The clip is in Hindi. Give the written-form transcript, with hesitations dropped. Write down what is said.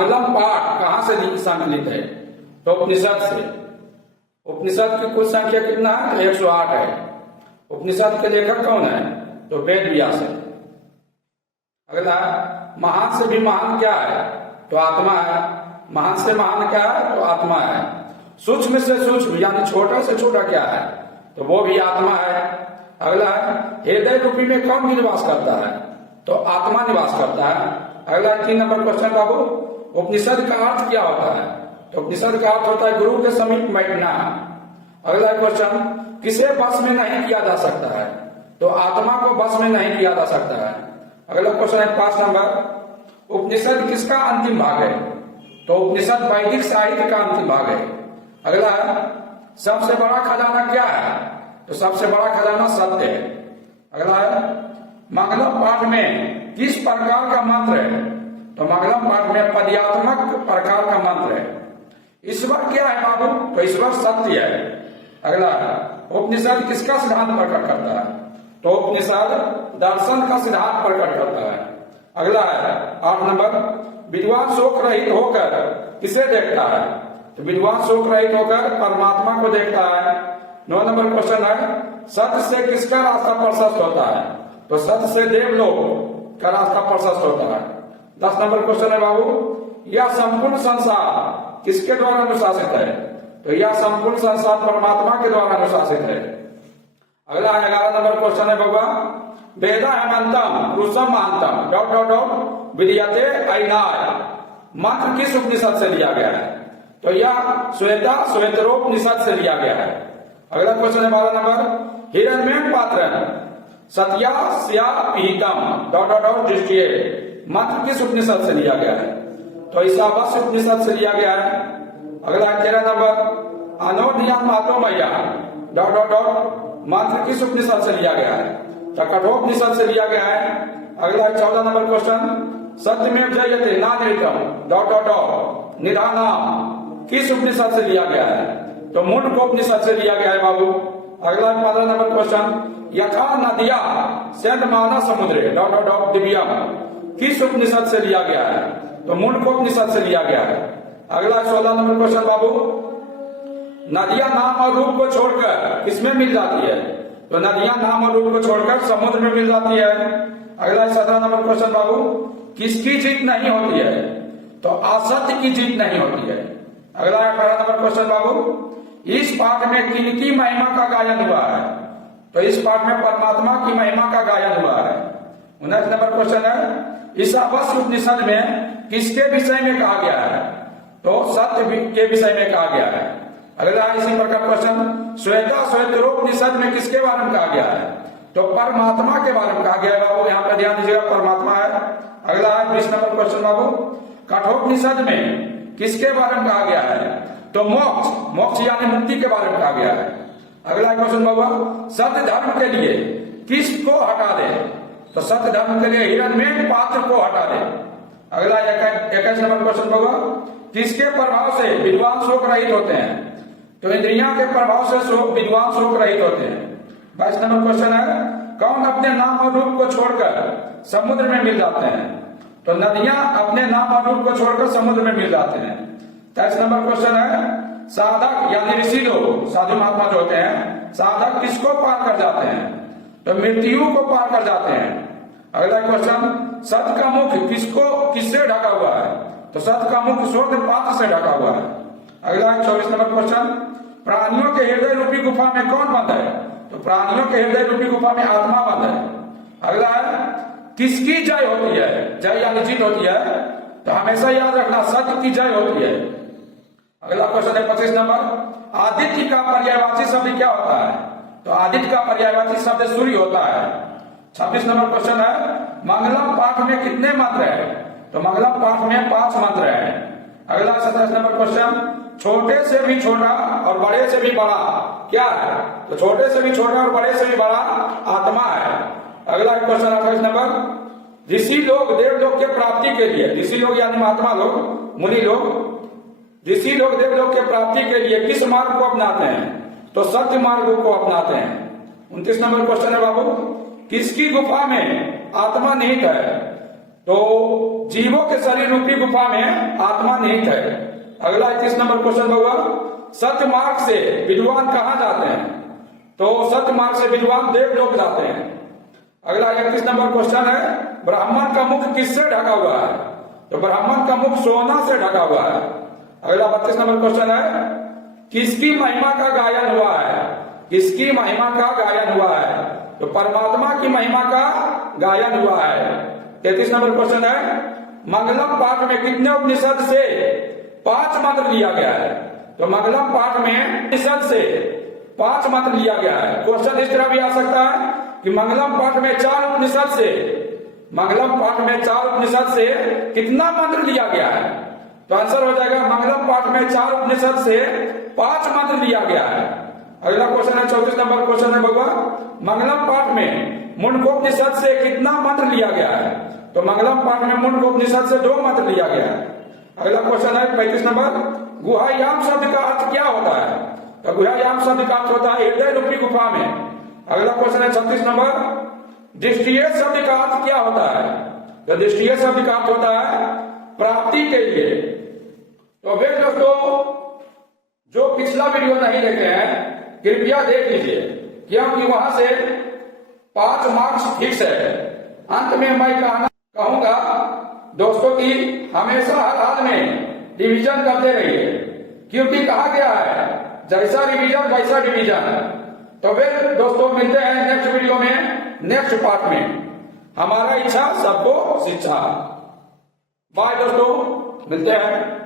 मंगलम पाठ कहां से संकलित है? तो उपनिषद से। उपनिषद की कुल संख्या कितना है? तो 108 है। उपनिषद के लेखक कौन है? तो वेद व्यास है। अगला, महान से भी महान क्या है? तो आत्मा है। महान से महान क्या है? तो आत्मा है। सूक्ष्म से सूक्ष्म यानी छोटा से छोटा क्या है? तो वो भी आत्मा है। अगला है, हृदय रूपी में कौन निवास करता है? तो आत्मा निवास करता है। अगला 3 नंबर क्वेश्चन बाबू, उपनिषद का अर्थ क्या होता है? तो उपनिषद का अर्थ होता है गुरु के समीप बैठना। अगला क्वेश्चन, किसे वश में नहीं किया जा सकता है? तो आत्मा को वश में नहीं किया जा सकता है। अगला क्वेश्चन है 5 नंबर, उपनिषद किसका अंतिम भाग है? तो उपनिषद वैदिक साहित्य का अंतिम भाग है। अगला है, सबसे बड़ा खजाना क्या है? तो सबसे बड़ा खजाना सत्य है। अगला है, मंगलम पाठ में किस प्रकार का मंत्र है? तो मंगलम पाठ में पद्यात्मक प्रकार का मंत्र है। ईश्वर क्या है बाबू? तो ईश्वर सत्य है। अगला, उपनिषद किसका सिद्धांत प्रकट करता है? तो उपनिषद दर्शन का सिद्धांत प्रकट करता है। अगला है 8 नंबर, विद्वान शोक रहित होकर किसे देखता है? तो विद्वान शोक रहित होकर परमात्मा को देखता है। 9 नंबर क्वेश्चन है, सत्य से किसका रास्ता प्रशस्त होता है? तो सत्य से देवलोक का रास्ता प्रशस्त होता है। 10 नंबर क्वेश्चन है बाबू, यह संपूर्ण संसार किसके द्वारा अनुशासित है? तो यह संपूर्ण संसार परमात्मा के द्वारा अनुशासित है। अगला 11 नंबर क्वेश्चन है बाबा, वेदा हेमंतम रुषम महांतम डॉट डॉट डॉट विद्यते ऐनाय मंत्र किस उपनिषद से लिया गया है? तो यह श्वेतरोपनिषद से लिया गया है। अगला क्वेश्चन है 12 नंबर, हिरण्यमेन पात्र सत्या स्या पीतम डॉट डॉट डॉट दृष्टिये मंत्र किस उपनिषद से लिया गया है? तो ईशावास्य उपनिषद से लिया गया है। अगला 13 नंबर, अनोध्यान मातो मैया डॉट डॉट डॉट मंत्र किस उपनिषद से लिया गया है? तो कठोपनिषद से लिया गया है। अगला 14 नंबर क्वेश्चन, सत्यमेव जयते नानृतम डॉट डॉट डॉट निधानम किस उपनिषद से लिया गया है? तो मुंडकोपनिषद से लिया गया है बाबू। अगला 15 नंबर क्वेश्चन, यथा नदिया सेंधमाना समुद्र डॉट डॉट डॉट दिव्यम किस उपनिषद से लिया गया है? तो मुंडकोपनिषद से लिया गया है। अगला 16 नंबर क्वेश्चन बाबू, नदियां नाम और रूप को छोड़कर किसमें मिल जाती है? तो नदियां नाम और रूप को छोड़कर समुद्र में मिल जाती है। अगला 17 नंबर क्वेश्चन बाबू, किसकी जीत नहीं होती है? तो असत्य की जीत नहीं होती है। अगला 18 नंबर क्वेश्चन बाबू, इस पाठ में किनकी महिमा का गायन हुआ है? तो इस पाठ में परमात्मा की महिमा का गायन हुआ है। 19 नंबर क्वेश्चन है, ईशावास्य उपनिषद में किसके विषय में कहा गया है? तो सत्य के विषय में कहा गया है। अगला इसी प्रकार क्वेश्चन, श्वेतरोपनिषद में किसके बारे में कहा गया है? तो परमात्मा के बारे में कहा गया है बाबू। यहाँ पर ध्यान दीजिएगा, परमात्मा है। अगला 20 नंबर क्वेश्चन बाबू, कठोपनिषद में किसके बारे में कहा गया है? तो मोक्ष यानी मुक्ति के बारे में कहा गया है। अगला क्वेश्चन बाबा, सत्य धर्म के लिए किसको हटा दे? तो सत्य धर्म के लिए हिरण्यमेन पात्र को हटा दे। अगला 21 नंबर क्वेश्चन बाबा, किसके प्रभाव से विद्वान शोक रहित होते हैं? तो इंद्रियां के प्रभाव से विद्वान शोक रहित होते हैं। 22 नंबर क्वेश्चन है, कौन अपने नाम और रूप को छोड़कर समुद्र में मिल जाते हैं? तो नदियां अपने नाम और रूप को छोड़कर समुद्र में मिल जाते हैं। 23 नंबर क्वेश्चन है, साधक यानी ऋषि लोग, साधु महात्मा जो होते हैं, साधक किसको पार कर जाते हैं? तो मृत्यु को पार कर जाते हैं। अगला क्वेश्चन, सत्य का मुख किससे ढका हुआ है? तो सत्य का मुख स्वर्ग पात्र से ढका हुआ है। अगला 24 नंबर क्वेश्चन, प्राणियों के हृदय रूपी गुफा में कौन बंद है? तो प्राणियों के हृदय रूपी गुफा में आत्मा बंद है। अगला है, किसकी जय होती है? जय यानी जीत होती है। तो हमेशा याद रखना, सत्य की जय होती है। अगला क्वेश्चन है 25 नंबर, आदित्य का पर्यायवाची शब्द क्या होता है? तो आदित्य का पर्यायवाची शब्द सूर्य होता है। 26 नंबर क्वेश्चन है, मंगलम पाठ में कितने मंत्र है? तो मंगलम पाठ में 5 मंत्र है। अगला 27 नंबर क्वेश्चन, छोटे से भी छोटा और बड़े से भी बड़ा क्या है? तो छोटे से भी छोटा और बड़े से भी बड़ा आत्मा है। अगला क्वेश्चन 28 नंबर, ऋषि लोग देवलोक के प्राप्ति के लिए, ऋषि लोग यानी महात्मा लोग, मुनि लोग, ऋषि लोग देवलोक के प्राप्ति के लिए किस मार्ग को अपनाते हैं? तो सत्य मार्ग को अपनाते हैं। 29 नंबर क्वेश्चन है बाबू, किसकी गुफा में आत्मा निहित है? तो जीवों के शरीर रूपी गुफा में आत्मा निहित है। अगला 31 नंबर क्वेश्चन होगा, सत्य मार्ग से विद्वान कहाँ जाते हैं? तो सत्य मार्ग से विद्वान देवलोक जाते हैं। अगला 31 नंबर क्वेश्चन है, ब्राह्मण का मुख किससे ढका हुआ है? तो ब्राह्मण का मुख सोना से ढका हुआ है। अगला 32 नंबर क्वेश्चन है, किसकी महिमा का गायन हुआ है? किसकी महिमा का गायन हुआ है? तो परमात्मा की महिमा का गायन हुआ है। 33 नंबर क्वेश्चन है, मंगलम पाठ में कितने उपनिषद से 5 मंत्र लिया गया है? तो मंगलम पाठ में उपनिषद से 5 मंत्र लिया गया है। क्वेश्चन इस तरह भी आ सकता है कि मंगलम पाठ में 4 उपनिषद से, मंगलम पाठ में 4 उपनिषद से कितना मंत्र लिया गया है? तो आंसर हो जाएगा मंगलम पाठ में 4 उपनिषद से 5 मंत्र लिया गया है। अगला क्वेश्चन है 34 नंबर क्वेश्चन है भगवान, मंगलम पाठ में मुंडकोपनिषद से कितना मंत्र लिया गया है? तो मंगलम पाठ में मुंडकोपनिषद से 2 मंत्र लिया गया है। अगला क्वेश्चन है 35 नंबर, गुहायाम शब्द का अर्थ क्या होता है? तो गुहायाम शब्द का अर्थ होता है हृदय रूपी गुफा में। अगला क्वेश्चन है 36 नंबर, दृष्टिय शब्द का अर्थ क्या होता है? तो दृष्टिय शब्द का अर्थ होता है प्राप्ति के लिए। तो वे दोस्तों जो पिछला वीडियो नहीं देखे हैं कृपया देख लीजिए, क्योंकि वहां से 5 मार्क्स फिक्स है। अंत में मैं कहूंगा दोस्तों कि हमेशा हर हाल में रिवीजन करते रहिए, क्योंकि कहा गया है जैसा रिवीजन वैसा डिवीजन। तो फिर दोस्तों मिलते हैं नेक्स्ट वीडियो में, नेक्स्ट पार्ट में। हमारा इच्छा सबको शिक्षा। बाय दोस्तों, मिलते हैं।